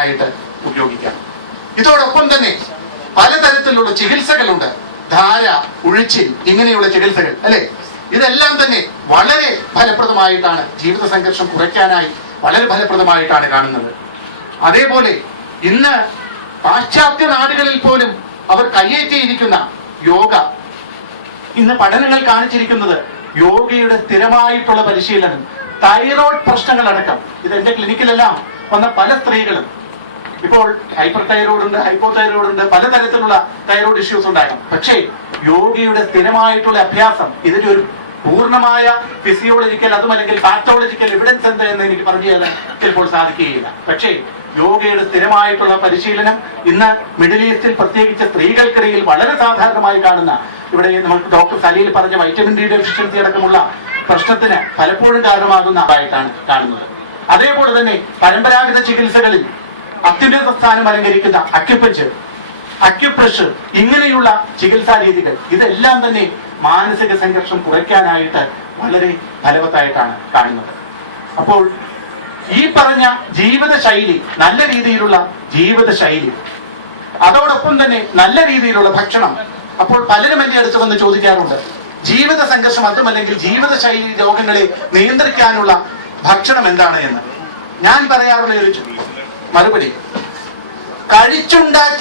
ആയിട്ട് ഉപയോഗിക്കാം. ഇതോടൊപ്പം തന്നെ പലതരത്തിലുള്ള ചികിത്സകളുണ്ട്. ധാര, ഉഴിച്ചിൽ, ഇങ്ങനെയുള്ള ചികിത്സകൾ അല്ലെ, ഇതെല്ലാം തന്നെ വളരെ ഫലപ്രദമായിട്ടാണ്, ജീവിത സംഘർഷം കുറയ്ക്കാനായി വളരെ ഫലപ്രദമായിട്ടാണ് കാണുന്നത്. അതേപോലെ ഇന്ന് പാശ്ചാത്യ നാടുകളിൽ പോലും അവർ കയ്യേറ്റിയിരിക്കുന്ന യോഗ, ഇന്ന് പഠനങ്ങൾ കാണിച്ചിരിക്കുന്നത് യോഗയുടെ സ്ഥിരമായിട്ടുള്ള പരിശീലനം, തൈറോയ്ഡ് പ്രശ്നങ്ങളടക്കം, ഇത് എന്റെ ക്ലിനിക്കിലെല്ലാം വന്ന പല സ്ത്രീകളും ഇപ്പോൾ ഹൈപ്പർ തൈറോയ്ഡ് ഉണ്ട്, ഹൈപ്പോ തൈറോയ്ഡ് ഉണ്ട്, പലതരത്തിലുള്ള തൈറോയ്ഡ് ഇഷ്യൂസ് ഉണ്ടാകാം. പക്ഷേ യോഗയുടെ സ്ഥിരമായിട്ടുള്ള അഭ്യാസം, ഇതിന്റെ ഒരു പൂർണ്ണമായ ഫിസിയോളജിക്കൽ അതുമല്ലെങ്കിൽ പാത്തോളജിക്കൽ എവിഡൻസ് എന്താ എന്ന് എനിക്ക് പറഞ്ഞു തരാൻ ചിലപ്പോൾ സാധിക്കുകയില്ല. പക്ഷേ യോഗയുടെ സ്ഥിരമായിട്ടുള്ള പരിശീലനം ഇന്ന് മിഡിൽ ഈസ്റ്റിൽ പ്രത്യേകിച്ച് സ്ത്രീകൾക്കിടയിൽ വളരെ സാധാരണമായി കാണുന്ന, ഇവിടെ നമുക്ക് ഡോക്ടർ സലീൽ പറഞ്ഞ വൈറ്റമിൻ ഡി ഡെഫിഷ്യൻസി അടക്കമുള്ള പ്രശ്നത്തിന് പലപ്പോഴും കാരണമാകുന്നതായിട്ടാണ് കാണുന്നത്. അതേപോലെ തന്നെ പരമ്പരാഗത ചികിത്സകളിൽ അത്യുന്നത സ്ഥാനം അലങ്കരിക്കുന്ന അക്യുപഞ്ചർ, അക്യുപ്രഷർ, ഇങ്ങനെയുള്ള ചികിത്സാ രീതികൾ, ഇതെല്ലാം തന്നെ മാനസിക സംഘർഷം കുറയ്ക്കാനായിട്ട് വളരെ ഫലവത്തായിട്ടാണ് കാണുന്നത്. അപ്പോൾ ഈ പറഞ്ഞ ജീവിതശൈലി, നല്ല രീതിയിലുള്ള ജീവിതശൈലി, അതോടൊപ്പം തന്നെ നല്ല രീതിയിലുള്ള ഭക്ഷണം. അപ്പോൾ പലരും എന്റെ അടുത്ത് വന്ന് ചോദിക്കാറുണ്ട്, ജീവിത സംഘർഷം അതുമല്ലെങ്കിൽ ജീവിതശൈലി രോഗങ്ങളെ നിയന്ത്രിക്കാനുള്ള ഭക്ഷണം എന്താണ് എന്ന്. ഞാൻ പറയാറുള്ള ഒരു മറുപടി, കഴിച്ചുണ്ടാക്കി